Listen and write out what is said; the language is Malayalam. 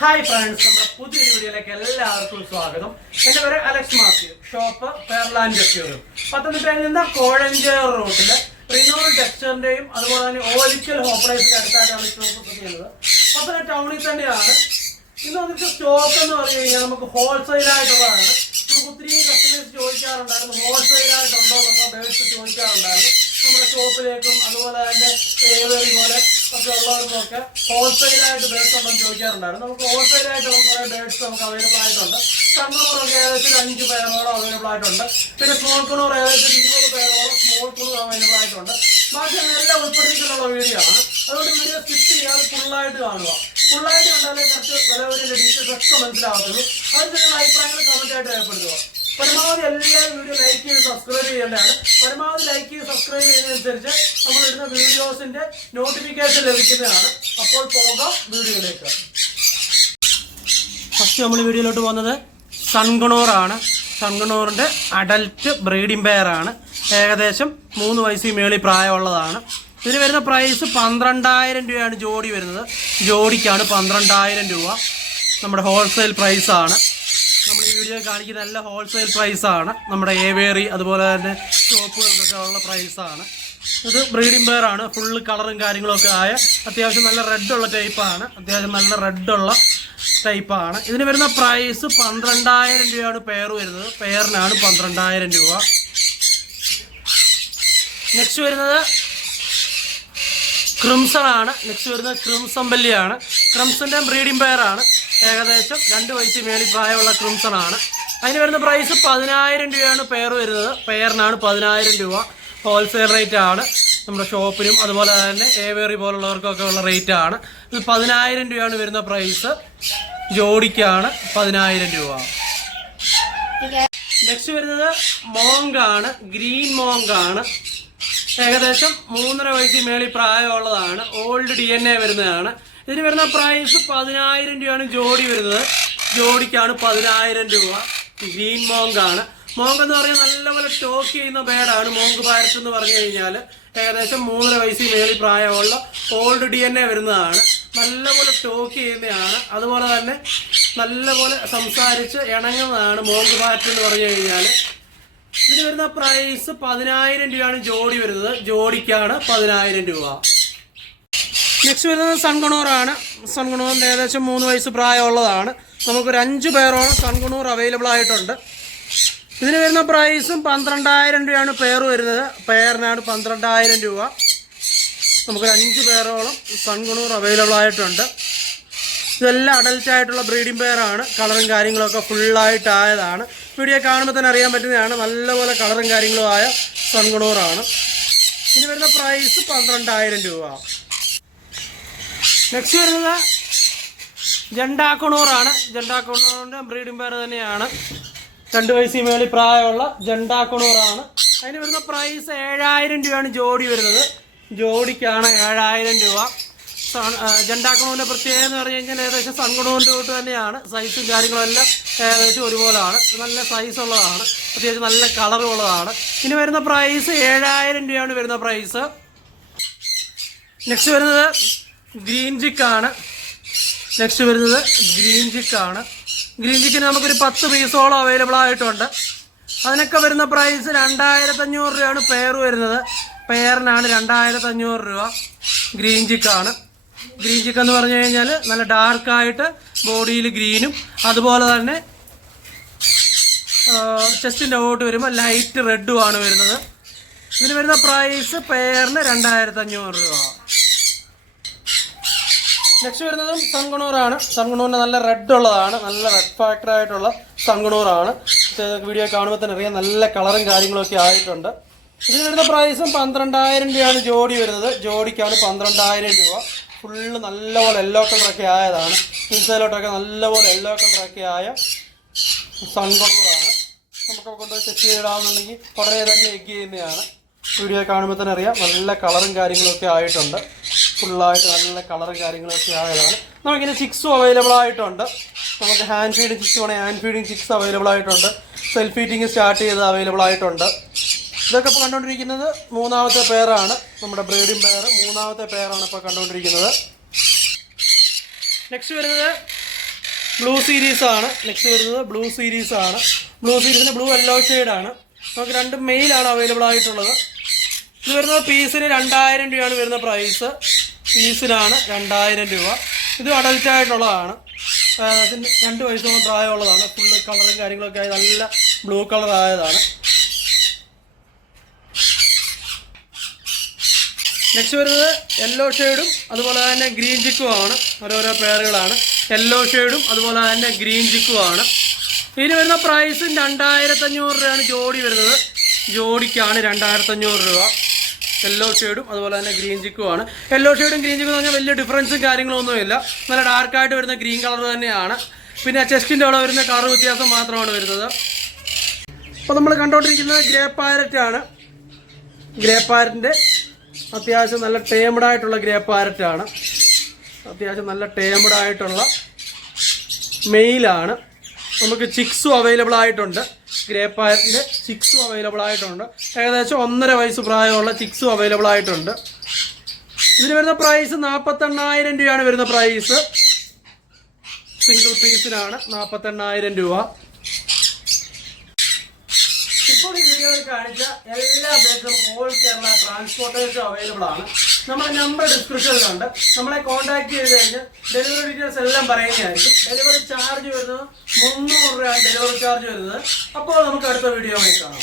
ഹായ് ഫ്രണ്ട്സ് നമ്മുടെ പുതിയ വീഡിയോയിലേക്ക് എല്ലാവർക്കും സ്വാഗതം. എന്റെ പേര് അലക്സ് മാത്യു. ഷോപ്പ് പെർലാൻഡ് ജസ്റ്റൂറും പത്തനംതിട്ടയിൽ നിന്ന് കോഴഞ്ചേർ റോഡിൽ റിനോൾ ടെക്സ്റ്ററിന്റെയും അതുപോലെ തന്നെ ഓലിക്കൽ ഹോപ്പറേസിന്റെ അടുത്തായിട്ടാണ് ഷോപ്പ് ചെയ്യുന്നത്. പത്തനം ടൗണിൽ തന്നെയാണ്. ഇന്ന് നമുക്ക് സ്റ്റോക്ക് എന്ന് പറഞ്ഞു കഴിഞ്ഞാൽ നമുക്ക് ഹോൾസെയിൽ ആയിട്ടുള്ളതാണ്. നമുക്ക് ഒത്തിരി കസ്റ്റമേഴ്സ് ചോദിക്കാറുണ്ടായിരുന്നു ഹോൾസെയിൽ ആയിട്ടുണ്ടോ? എന്നൊക്കെ ബേഴ്സ് ചോദിക്കാറുണ്ടായിരുന്നു. നമ്മുടെ ഷോപ്പിലേക്കും അതുപോലെ തന്നെ ഏവറി പോലെ ഒക്കെ ഉള്ളവർക്കൊക്കെ ഹോൾസെയിലായിട്ട് ബേഴ്സ് ഉണ്ടെന്ന് ചോദിക്കാറുണ്ടായിരുന്നു. നമുക്ക് ഹോൾസെയിലായിട്ട് കുറെ കുറേ ബേഴ്സ് നമുക്ക് അവൈലബിൾ ആയിട്ടുണ്ട്. കണ്ണൂറൊക്കെ ഏകദേശം അഞ്ച് പേരോളം അവൈലബിൾ ആയിട്ടുണ്ട്. പിന്നെ സ്മോൾ കുണൂർ ഏകദേശം ഇരുപത് പേരോളം സ്മോൾ കുണൂർ അവൈലബിൾ ആയിട്ടുണ്ട്. ബാക്കി എല്ലാം ഉൾപ്പെടുത്തിയിട്ടുള്ള വീഡിയോ ആണ്. അതുകൊണ്ട് വീഡിയോ സ്കിപ്പ് ചെയ്യാതെ ഫുള്ളായിട്ട് കാണുക. ഫുള്ളായിട്ട് കണ്ടാലേ കുറച്ച് വില വലിയ ഡീറ്റെയിൽസ് ഒക്കെ മനസ്സിലാവത്തുള്ളൂ. അതിന് നിങ്ങളുടെ അഭിപ്രായങ്ങൾ കമന്റായിട്ട് രേഖപ്പെടുത്തുക. എല്ലാവരും വീഡിയോ ലൈക്ക് ചെയ്ത് സബ്സ്ക്രൈബ് ചെയ്യേണ്ടതാണ്. പരമാവധി ലൈക്ക് ചെയ്ത് സബ്സ്ക്രൈബ് ചെയ്യുന്നതനുസരിച്ച് നമ്മൾ ഇടുന്ന വീഡിയോസിന്റെ നോട്ടിഫിക്കേഷൻ ലഭിക്കുന്നതാണ്. അപ്പോൾ പോകാം വീഡിയോയിലേക്ക്. ഫസ്റ്റ് നമ്മൾ വീഡിയോയിലോട്ട് പോകുന്നത് സൺഗണോറാണ് സൺഗണോറിന്റെ അഡൽറ്റ് ബ്രീഡിംഗ് പെയറാണ് ഏകദേശം മൂന്ന് വയസ്സിൽ മേളിൽ പ്രായമുള്ളതാണ്. ഇതിന് വരുന്ന പ്രൈസ് പന്ത്രണ്ടായിരം രൂപയാണ് ജോഡി വരുന്നത്. ജോഡിക്കാണ് പന്ത്രണ്ടായിരം രൂപ. നമ്മുടെ ഹോൾസെയിൽ പ്രൈസാണ് നമ്മൾ ഈ വീഡിയോ കാണിക്കുന്ന എല്ലാ ഹോൾസെയിൽ പ്രൈസാണ് നമ്മുടെ ഏവേറി അതുപോലെ തന്നെ ഷോപ്പുകൾക്കൊക്കെ ഉള്ള പ്രൈസാണ് ഇത് ബ്രീഡിംഗ് പെയർ ആണ്. ഫുള്ള് കളറും കാര്യങ്ങളൊക്കെ ആയ അത്യാവശ്യം നല്ല റെഡ് ഉള്ള ടൈപ്പാണ് അത്യാവശ്യം നല്ല റെഡ് ഉള്ള ടൈപ്പാണ് ഇതിന് വരുന്ന പ്രൈസ് പന്ത്രണ്ടായിരം രൂപയാണ് പെയർ വരുന്നത്. പെയറിനാണ് പന്ത്രണ്ടായിരം രൂപ. നെക്സ്റ്റ് വരുന്നത് ക്രിംസൺ ആണ്. നെക്സ്റ്റ് വരുന്നത് ക്രിംസൺ ബല്ലിയാണ് ക്രിംസന്റെ ബ്രീഡിംഗ് പെയർ ആണ്. ഏകദേശം രണ്ട് വയസ്സ് മേളിൽ പ്രായമുള്ള ക്രിംസൺ ആണ് അതിന് വരുന്ന പ്രൈസ് പതിനായിരം രൂപയാണ് പെയർ വരുന്നത്. പെയറിനാണ് പതിനായിരം രൂപ. ഹോൾസെയിൽ റേറ്റ് ആണ്. നമ്മുടെ ഷോപ്പിനും അതുപോലെ തന്നെ ഏവേറി പോലുള്ളവർക്കൊക്കെ ഉള്ള റേറ്റ് ആണ്. ഇത് പതിനായിരം രൂപയാണ് വരുന്ന പ്രൈസ് ജോഡിക്കാണ് പതിനായിരം രൂപ. നെക്സ്റ്റ് വരുന്നത് മോങ്കാണ് ഗ്രീൻ മോങ്കാണ് ഏകദേശം മൂന്നര വയസ്സിൽ മേളിൽ പ്രായമുള്ളതാണ്. ഓൾഡ് ഡി എൻ എ വരുന്നതാണ്. ഇതിന് വരുന്ന പ്രൈസ് പതിനായിരം രൂപയാണ് ജോഡി വരുന്നത്. ജോഡിക്കാണ് പതിനായിരം രൂപ. ഗ്രീൻ മോങ്ക് ആണ്. മോങ്ക് എന്ന് പറഞ്ഞാൽ നല്ലപോലെ ടോക്ക് ചെയ്യുന്ന ബേഡാണ് മോങ്ക് പാരറ്റ് എന്ന് പറഞ്ഞു കഴിഞ്ഞാൽ ഏകദേശം മൂന്നര വയസ്സിൽ മേളിൽ പ്രായമുള്ള ഓൾഡ് ഡി എൻ എ വരുന്നതാണ്. നല്ലപോലെ ടോക്ക് ചെയ്യുന്നതാണ്. അതുപോലെ തന്നെ നല്ലപോലെ സംസാരിച്ച് ഇണങ്ങുന്നതാണ് മോങ്ക് പാരറ്റ് എന്ന് പറഞ്ഞു കഴിഞ്ഞാൽ ഇതിന് വരുന്ന പ്രൈസ് പതിനായിരം രൂപയാണ് ജോഡി വരുന്നത്. ജോഡിക്കാണ് പതിനായിരം രൂപ. നെക്സ്റ്റ് വരുന്നത് സൺകുണൂറാണ് സൺകുണൂറിന്റെ ഏകദേശം മൂന്ന് വയസ്സ് പ്രായമുള്ളതാണ്. നമുക്കൊരു അഞ്ച് പേരോളം സൺഗണൂർ അവൈലബിൾ ആയിട്ടുണ്ട്. ഇതിന് വരുന്ന പ്രൈസും പന്ത്രണ്ടായിരം രൂപയാണ് പെയർ വരുന്നത്. പെയറിനാണ് പന്ത്രണ്ടായിരം രൂപ. നമുക്കൊരു അഞ്ച് പേരോളം സൺഗുണൂർ അവൈലബിൾ ആയിട്ടുണ്ട്. ഇതെല്ലാം അഡൽറ്റ് ആയിട്ടുള്ള ബ്രീഡിംഗ് പെയറാണ് കളറും കാര്യങ്ങളൊക്കെ ഫുള്ളായിട്ടായതാണ് വീഡിയോ കാണുമ്പോൾ തന്നെ അറിയാൻ പറ്റുന്നതാണ്. നല്ലപോലെ കളറും കാര്യങ്ങളും ആയ സൺഗുണൂറാണ് ഇനി വരുന്ന പ്രൈസ് പന്ത്രണ്ടായിരം രൂപ. നെക്സ്റ്റ് വരുന്നത് ജണ്ടാക്കുണൂറാണ്. ജണ്ടാക്കുണൂറിന്റെ ബ്രീഡിംഗ് പേര് തന്നെയാണ്. രണ്ട് വയസ്സിൽ മേളിൽ പ്രായമുള്ള ജണ്ടാക്കുണൂറാണ്. അതിന് വരുന്ന പ്രൈസ് ഏഴായിരം രൂപയാണ് ജോഡി വരുന്നത്. ജോഡിക്കാണ് ഏഴായിരം രൂപ. ജണ്ടാക്കണൂരിന്റെ പ്രത്യേകത എന്ന് പറഞ്ഞു കഴിഞ്ഞാൽ ഏകദേശം സൺകുണൂരിന്റെ തൊട്ട് തന്നെയാണ്. സൈസും കാര്യങ്ങളും എല്ലാം ഏകദേശം ഒരുപോലാണ്. നല്ല സൈസ് ഉള്ളതാണ്. പ്രത്യേകിച്ച് നല്ല കളറുള്ളതാണ് ഇനി വരുന്ന പ്രൈസ് ഏഴായിരം രൂപയാണ് വരുന്ന പ്രൈസ് നെക്സ്റ്റ് വരുന്നത് ഗ്രീൻ ചിക്കാണ് നെക്സ്റ്റ് വരുന്നത് ഗ്രീൻ ചിക്കാണ് ഗ്രീൻ ചിക്കിന് നമുക്കൊരു പത്ത് പീസോളം അവൈലബിൾ ആയിട്ടുണ്ട്. അതിനൊക്കെ വരുന്ന പ്രൈസ് രണ്ടായിരത്തഞ്ഞൂറ് രൂപയാണ് പെയർ വരുന്നത്. പെയറിനാണ് രണ്ടായിരത്തഞ്ഞൂറ് രൂപ ഗ്രീൻ ചിക്കാണ് ഗ്രീൻ ചിക്ക് എന്ന് പറഞ്ഞു കഴിഞ്ഞാൽ നല്ല ഡാർക്കായിട്ട് ബോഡിയിൽ ഗ്രീനും അതുപോലെ തന്നെ ചെസ്റ്റിന്റെ ഔട്ട് വരുമ്പോൾ ലൈറ്റ് റെഡുമാണ് വരുന്നത്. ഇതിന് വരുന്ന പ്രൈസ് പെയറിന് രണ്ടായിരത്തഞ്ഞൂറ് രൂപ. നെക്സ്റ്റ് വരുന്നതും സൺകുണൂറാണ്. സൺകുണൂറിന് നല്ല റെഡ് ഉള്ളതാണ്. നല്ല റെഡ് ഫാക്ടർ ആയിട്ടുള്ള സൺകുണൂറാണ്. വീഡിയോ കാണുമ്പോൾ തന്നെ അറിയാം. നല്ല കളറും കാര്യങ്ങളൊക്കെ ആയിട്ടുണ്ട്. ഇതിന് വരുന്ന പ്രൈസും പന്ത്രണ്ടായിരം രൂപയാണ് ജോഡി വരുന്നത്. ജോഡിക്കാണ് പന്ത്രണ്ടായിരം രൂപ. ഫുള്ള് നല്ലപോലെ യെല്ലോ കളറൊക്കെ ആയതാണ്. ഇൻസൈലോട്ടൊക്കെ നല്ലപോലെ യെല്ലോ കളറൊക്കെ ആയ സൺകുണൂറാണ്. നമുക്ക് കൊണ്ടുപോയി സെറ്റ് ചെയ്തിടാമെന്നുണ്ടെങ്കിൽ കുറേ തന്നെ എഗ് ചെയ്യുന്നതാണ് വീഡിയോ കാണുമ്പോൾ തന്നെ അറിയാം. നല്ല കളറും കാര്യങ്ങളൊക്കെ ആയിട്ടുണ്ട്. ഫുള്ളായിട്ട് നല്ല കളർ കാര്യങ്ങളൊക്കെ ആയതാണ്. നമുക്കിനി ചിക്സും അവൈലബിൾ ആയിട്ടുണ്ട്. നമുക്ക് ഹാൻഡ് ഫീഡിങ് ചിക്സ് വേണമെങ്കിൽ ഹാൻഡ് ഫീഡിങ് ചിക്സ് അവൈലബിൾ ആയിട്ടുണ്ട്. സെൽഫ് ഫീഡിങ് സ്റ്റാർട്ട് ചെയ്ത് അവൈലബിൾ ആയിട്ടുണ്ട്. ഇതൊക്കെ ഇപ്പോൾ കണ്ടുകൊണ്ടിരിക്കുന്നത് മൂന്നാമത്തെ പെയറാണ് നമ്മുടെ ബ്രീഡിംഗ് പെയർ മൂന്നാമത്തെ പെയറാണ് ഇപ്പോൾ കണ്ടുകൊണ്ടിരിക്കുന്നത് നെക്സ്റ്റ് വരുന്നത് ബ്ലൂ സീരീസ് ആണ്. നെക്സ്റ്റ് വരുന്നത് ബ്ലൂ സീരീസ് ആണ്. ബ്ലൂ സീരീസിന്റെ ബ്ലൂ യെല്ലോ ആണ്. നമുക്ക് രണ്ട് മെയിലാണ് അവൈലബിൾ ആയിട്ടുള്ളത്. ഇത് വരുന്നത് പീസിന് രണ്ടായിരം രൂപയാണ് വരുന്ന പ്രൈസ് പീസിനാണ് രണ്ടായിരം രൂപ. ഇത് അഡൽറ്റ് ആയിട്ടുള്ളതാണ്. രണ്ട് വയസ്സോളം പ്രായമുള്ളതാണ്. ഫുള്ള് കളറും കാര്യങ്ങളൊക്കെ ആയി നല്ല ബ്ലൂ കളർ ആയതാണ്. നെക്സ്റ്റ് വരുന്നത് യെല്ലോ ഷെയ്ഡും അതുപോലെ തന്നെ ഗ്രീൻ ചിക്കും ആണ്. ഓരോരോ പേറുകളാണ് യെല്ലോ ഷെയ്ഡും അതുപോലെ തന്നെ ഗ്രീൻ ചിക്കും ആണ്. ഇതിന് വരുന്ന പ്രൈസ് രണ്ടായിരത്തഞ്ഞൂറ് രൂപയാണ് ജോഡി വരുന്നത്. ജോഡിക്കാണ് രണ്ടായിരത്തഞ്ഞൂറ് രൂപ. യെല്ലോ ഷെയ്ഡും അതുപോലെ തന്നെ ഗ്രീൻ ചിക്കുമാണ് യെല്ലോ ഷെയ്ഡും ഗ്രീൻ ചിക്കും എന്ന് പറഞ്ഞാൽ വലിയ ഡിഫറൻസും കാര്യങ്ങളൊന്നുമില്ല. നല്ല ഡാർക്കായിട്ട് വരുന്ന ഗ്രീൻ കളർ തന്നെയാണ്. പിന്നെ ചെസ്റ്റിന്റെ അവിടെ വരുന്ന കളർ വ്യത്യാസം മാത്രമാണ് വരുന്നത്. അപ്പോൾ നമ്മൾ കണ്ടുകൊണ്ടിരിക്കുന്നത് ഗ്രേ പാരറ്റാണ് ഗ്രേ പാരറ്റിന്റെ അത്യാവശ്യം നല്ല ടേമഡായിട്ടുള്ള ഗ്രേ പാരറ്റാണ് അത്യാവശ്യം നല്ല ടേമഡായിട്ടുള്ള മെയിലാണ് നമുക്ക് ചിക്സും അവൈലബിൾ ആയിട്ടുണ്ട്. ഗ്രേ പാരറ്റിന്റെ ചിക്സും അവൈലബിൾ ആയിട്ടുണ്ട്. ഏകദേശം ഒന്നര വയസ്സ് പ്രായമുള്ള ചിക്സും അവൈലബിൾ ആയിട്ടുണ്ട്. ഇതിന് വരുന്ന പ്രൈസ് നാൽപ്പത്തെണ്ണായിരം രൂപയാണ് വരുന്ന പ്രൈസ് സിംഗിൾ പീസിനാണ് നാൽപ്പത്തെണ്ണായിരം രൂപ. ഇപ്പോൾ ഈ വീഡിയോയിൽ കാണിച്ച എല്ലാ ബേക്കും ഓൾ കേരള ട്രാൻസ്പോർട്ടേഷൻ അവൈലബിൾ ആണ്. നമ്മുടെ നമ്പർ ഡിസ്ക്രിപ്ഷനിൽ ഉണ്ട് നമ്മളെ കോൺടാക്ട് ചെയ്ത് കഴിഞ്ഞ് ഡെലിവറി ഡീറ്റെയിൽസ് എല്ലാം പറയുന്നതായിരിക്കും. ഡെലിവറി ചാർജ് വരുന്നത് മുന്നൂറ് രൂപയാണ് ഡെലിവറി ചാർജ് വരുന്നത്. അപ്പോൾ നമുക്ക് അടുത്ത വീഡിയോ കാണാം.